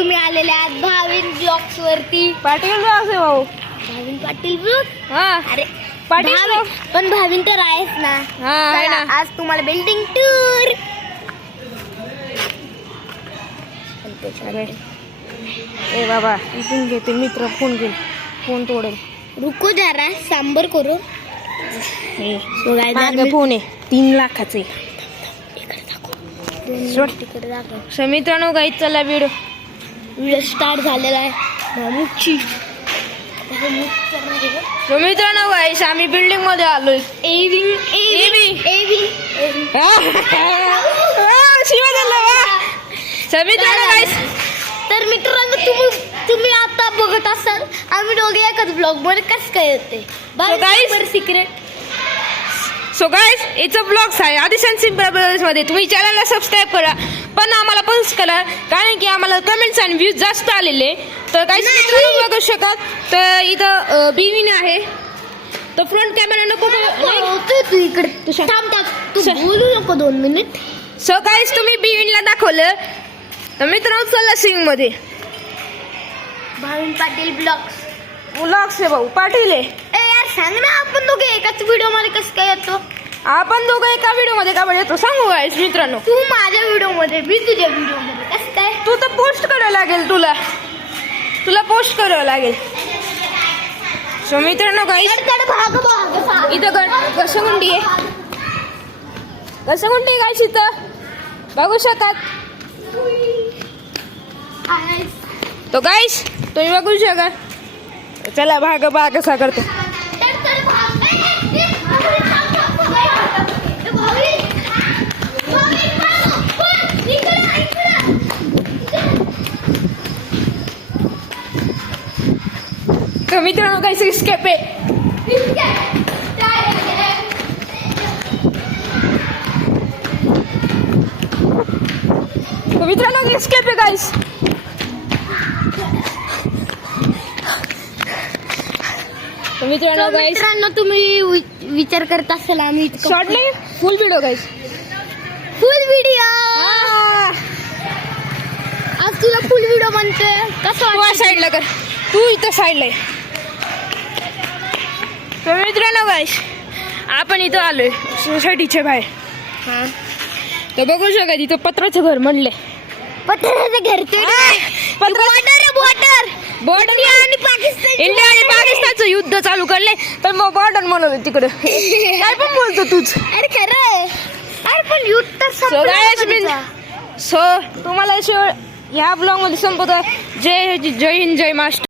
तुम्ही आलेले आहात भाविन ब्लॉग्स वरती. पाटील ब्लॉग्स आहे भाऊ. भाविन पाटील ब्लॉग. हा अरे पाटील भाविन, पण भाविन तर आहेस ना. हा आहे चला, ना. आज तुम्हाला बिल्डिंग टूर. ए बाबा इथून घेते मित्र फोन घेऊन फोन तोडेल. रुको जरा सांबर करू. So guys, मागे फोन आहे 3 लाखाचे. सोड. तिकडे दाखव. सो मित्रांनो गाईच चला व्हिडिओ स्टार्ट झालेला आहे. मामुची सो मित्रांनो गाईस आम्ही बिल्डिंग मध्ये आलोय. मित्रांनो गाईस तर मित्रांनो तुम्ही आता बघत असाल आम्ही दोघे एकाच ब्लॉग मध्ये कसं काय येते secret. So guys it's blogs आहे आदिशान सिंपल ब्रदर्स मध्ये. तुम्ही चॅनलला सबस्क्राईब करा पण आम्हाला पंच करा कारण की आम्हाला कमेंट्स आणि व्ह्यूज जास्त आलेले. तर गाईस मित्रांनो बघू शकाल तर इथं बीविन आहे. तर फ्रंट कॅमेरा नको तू इकडे तू बोलू नको 2 मिनिट. सो गाईस तुम्ही बीविनला दाखवलं तर मित्रांनो चला सिंग मध्ये. भाविन पाटील ब्लॉग्स ब्लॉग्स आहे भाऊ पाटील आहे. यार सांग ना आपण दोघे एकाच व्हिडिओ मध्ये कसं काय येतो. आपण दोघं एका व्हिडिओ मध्ये का येतो सांगू गाईस मित्रांनो. तू माझ्या व्हिडिओ मध्ये मी तुझ्या व्हिडिओ मध्ये कसं काय. तू तर पोस्ट करावं लागेल तुला पोस्ट करावं लागेल. सो मित्रांनो गाईस इथं घसरगुंडी आहे. घसरगुंडी गाईस इथं बघू शकाल. तो गाईस तुम्ही बघू शकाल. चला भाग कसा करतो. तर मित्रांनो गाईस एस्केप आहे. मित्रांनो एस्केप आहे गाईस. मित्रांनो तुम्ही विचार करत असाल आम्ही शॉर्ट नाही फुल व्हिडिओ गाईस. फुल व्हिडिओ आज तुला फुल व्हिडिओ म्हणतोय कसं तू साईडला कर. तू इथं साईडला आहे. तर मित्रांनो गाईस आपण इथं आलोय सोसायटीच्या बाहेर. हा तर बघू शका तिथं पत्राचं घर म्हणले. पत्राचं घर बॉर्डर आणि पाकिस्तान इंडिया आणि पाकिस्तानचं युद्ध चालू करले तर मग बॉर्डर म्हणत तिकडं काय पण बोलतो तूच. अरे खरं अरे पण युद्ध सो तुम्हाला ह्या ब्लॉग मध्ये संपवतो. जय हिंद जय महाराष्ट्र.